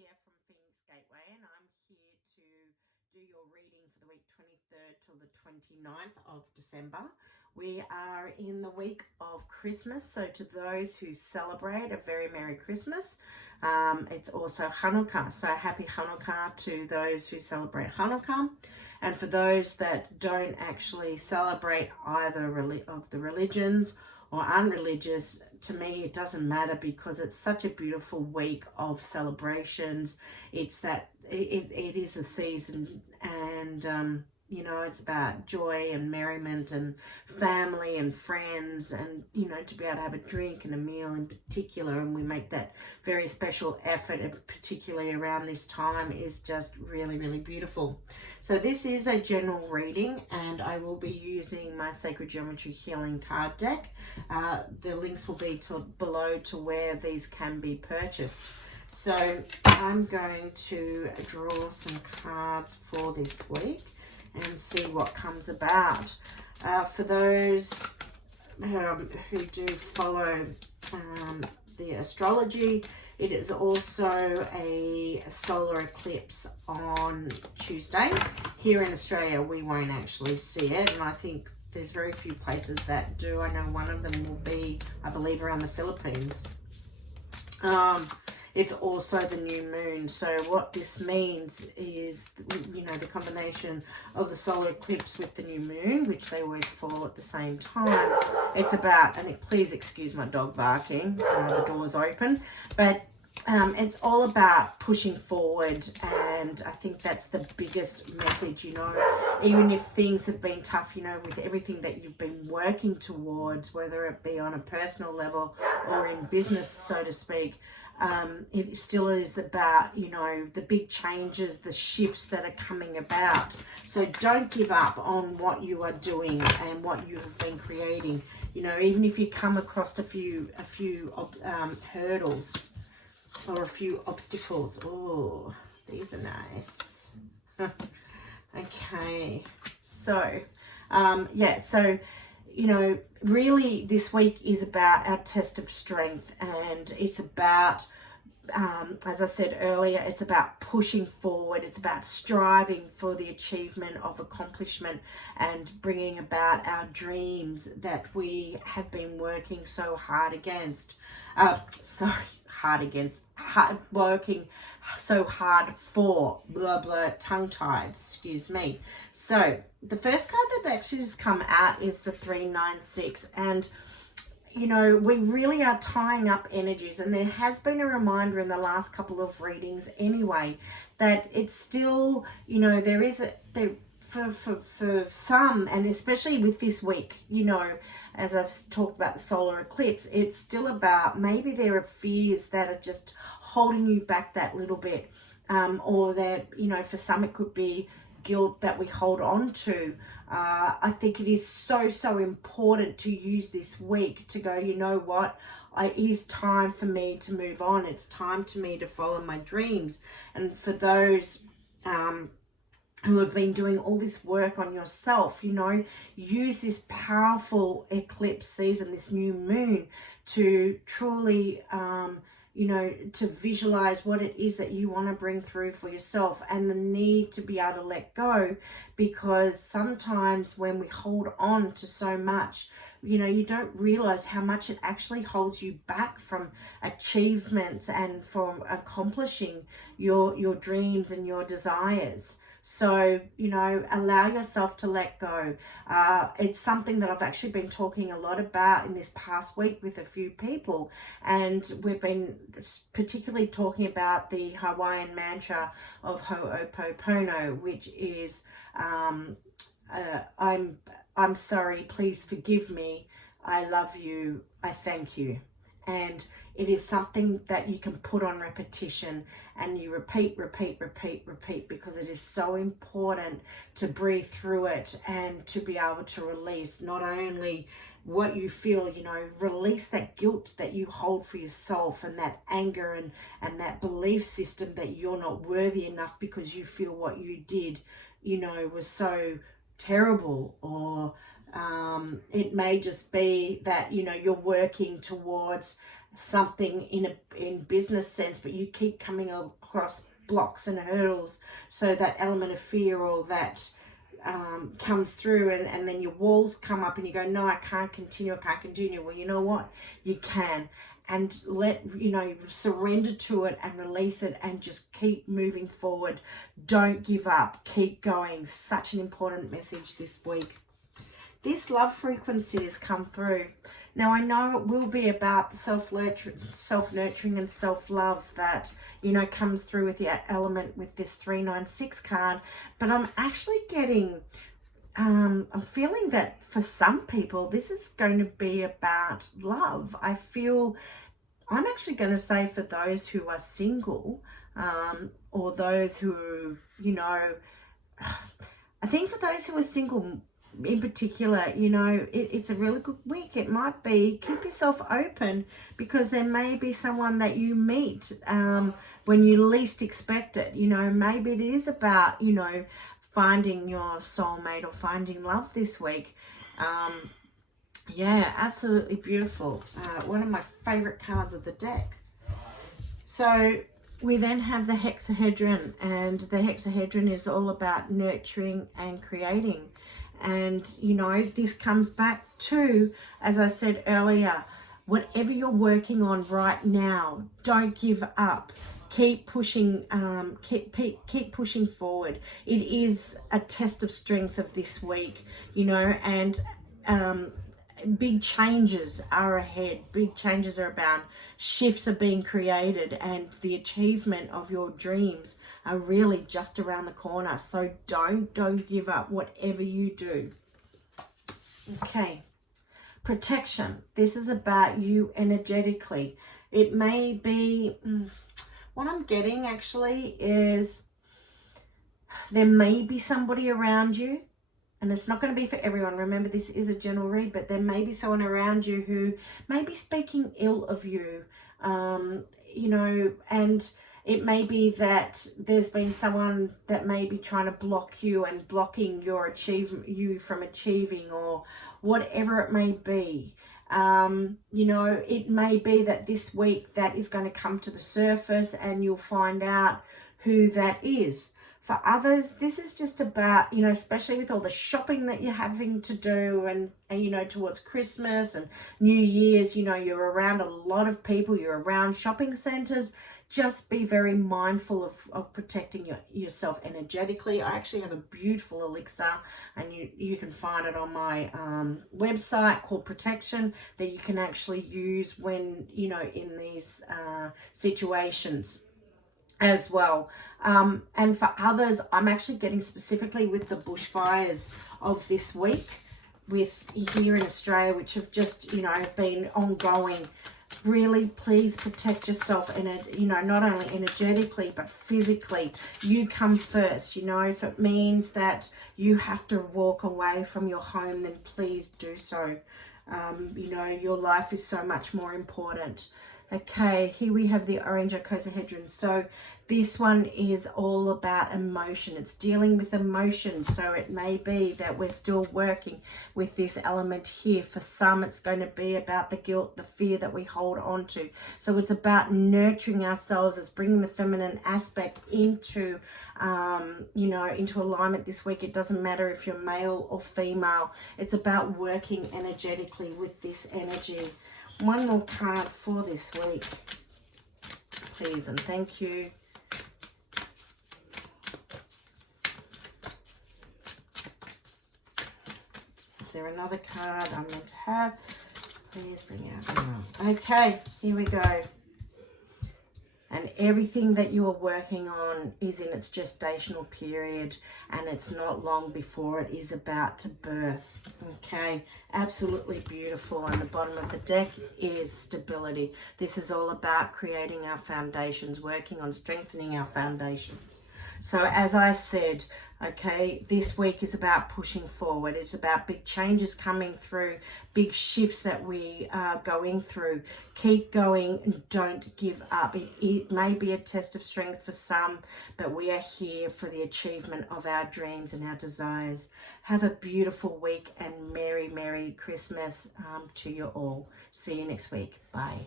here from Phoenix Gateway, and I'm here to do your reading for the week 23rd till the 29th of December. We are in the week of Christmas, so to those who celebrate, a very Merry Christmas. It's also Hanukkah, so Happy Hanukkah to those who celebrate Hanukkah. And for those that don't actually celebrate either of the religions or unreligious, to me it doesn't matter, because it's such a beautiful week of celebrations. It's that it is a season, and you know, it's about joy and merriment and family and friends, and you know, to be able to have a drink and a meal in particular, and we make that very special effort, and particularly around this time, is just really, really beautiful. So this is a general reading, and I will be using my Sacred Geometry Healing card deck. The links will be below to where these can be purchased. So I'm going to draw some cards for this week and see what comes about. For those who do follow the astrology, it is also a solar eclipse on Tuesday. Here in Australia, we won't actually see it, and I think there's very few places that do. I know one of them will be, I believe, around the Philippines. It's also the new moon. So what this means is, you know, the combination of the solar eclipse with the new moon, which they always fall at the same time. It's about, and please excuse my dog barking, the door's open, but it's all about pushing forward, and I think that's the biggest message, you know. Even if things have been tough, you know, with everything that you've been working towards, whether it be on a personal level or in business, so to speak, it still is about, you know, the big changes, the shifts that are coming about. So don't give up on what you are doing and what you have been creating. You know, even if you come across a few hurdles or a few obstacles. Oh, these are nice. Okay, so yeah, so you know, really this week is about our test of strength, and it's about, as I said earlier, it's about pushing forward. It's about striving for the achievement of accomplishment and bringing about our dreams that we have been working so hard against. Working so hard for, blah, blah, tongue-tied, excuse me. So the first card that actually has come out is the 396, and you know, we really are tying up energies, and there has been a reminder in the last couple of readings anyway, that it's still, you know, there is for some, and especially with this week, you know, as I've talked about the solar eclipse, it's still about, maybe there are fears that are just holding you back that little bit, or that, you know, for some it could be guilt that we hold on to. I think it is so important to use this week to go, you know what, it is time for me to move on. It's time for me to follow my dreams. And for those who have been doing all this work on yourself, you know, use this powerful eclipse season, this new moon, to truly you know, to visualize what it is that you want to bring through for yourself, and the need to be able to let go, because sometimes when we hold on to so much, you know, you don't realize how much it actually holds you back from achievement and from accomplishing your dreams and your desires. So, you know, allow yourself to let go. It's something that I've actually been talking a lot about in this past week with a few people. And we've been particularly talking about the Hawaiian mantra of Ho'oponopono, which is, I'm sorry, please forgive me, I love you, I thank you. And it is something that you can put on repetition, and you repeat, because it is so important to breathe through it and to be able to release not only what you feel, you know, release that guilt that you hold for yourself, and that anger and that belief system that you're not worthy enough because you feel what you did, you know, was so terrible, or it may just be that, you know, you're working towards something in business sense, but you keep coming across blocks and hurdles, so that element of fear or that comes through, and then your walls come up and you go, no, I can't continue. Well, you know what, you can. And surrender to it and release it and just keep moving forward. Don't give up, keep going. Such an important message this week. This love frequency has come through. Now, I know it will be about self-nurturing and self-love that, comes through with the element with this 396 card. But I'm actually getting, I'm feeling that for some people, this is going to be about love. I'm actually going to say for those who are single, or those who, I think for those who are single in particular, it's a really good week. It might be, keep yourself open, because there may be someone that you meet when you least expect it. Maybe it is about, finding your soulmate or finding love this week. Yeah, absolutely beautiful. One of my favorite cards of the deck. So we then have the hexahedron, and the hexahedron is all about nurturing and creating. And, this comes back to, as I said earlier, whatever you're working on right now, don't give up. Keep pushing, keep pushing forward. It is a test of strength of this week, and big changes are ahead. Big changes are about. Shifts are being created, and the achievement of your dreams are really just around the corner. So don't give up, whatever you do. Okay. Protection. This is about you energetically. It may be, what I'm getting actually is there may be somebody around you. And it's not going to be for everyone. Remember, this is a general read, but there may be someone around you who may be speaking ill of you, and it may be that there's been someone that may be trying to block you and blocking you from achieving, or whatever it may be. It may be that this week that is going to come to the surface and you'll find out who that is. For others, this is just about, especially with all the shopping that you're having to do and towards Christmas and New Year's, you're around a lot of people, you're around shopping centers. Just be very mindful of protecting yourself energetically. I actually have a beautiful elixir, and you can find it on my website, called Protection, that you can actually use when, in these situations as well. And for others, I'm actually getting specifically with the bushfires of this week here in Australia, which have just, been ongoing. Really, please protect yourself, not only energetically, but physically. You come first. If it means that you have to walk away from your home, then please do so. Your life is so much more important. Okay, here we have the orange icosahedron. So this one is all about emotion. It's dealing with emotion. So it may be that we're still working with this element here. For some, it's going to be about the guilt, the fear that we hold on to. So it's about nurturing ourselves. It's bringing the feminine aspect into into alignment this week. It doesn't matter if you're male or female. It's about working energetically with this energy. One more card for this week, please, and thank you. Is there another card I'm meant to have? Please bring out. Okay, here we go. And everything that you are working on is in its gestational period, and it's not long before it is about to birth. Okay, absolutely beautiful. And the bottom of the deck is stability. This is all about creating our foundations, working on strengthening our foundations. So as I said, okay, this week is about pushing forward. It's about big changes coming through, big shifts that we are going through. Keep going and don't give up. It may be a test of strength for some, but we are here for the achievement of our dreams and our desires. Have a beautiful week, and Merry, Merry Christmas to you all. See you next week. Bye.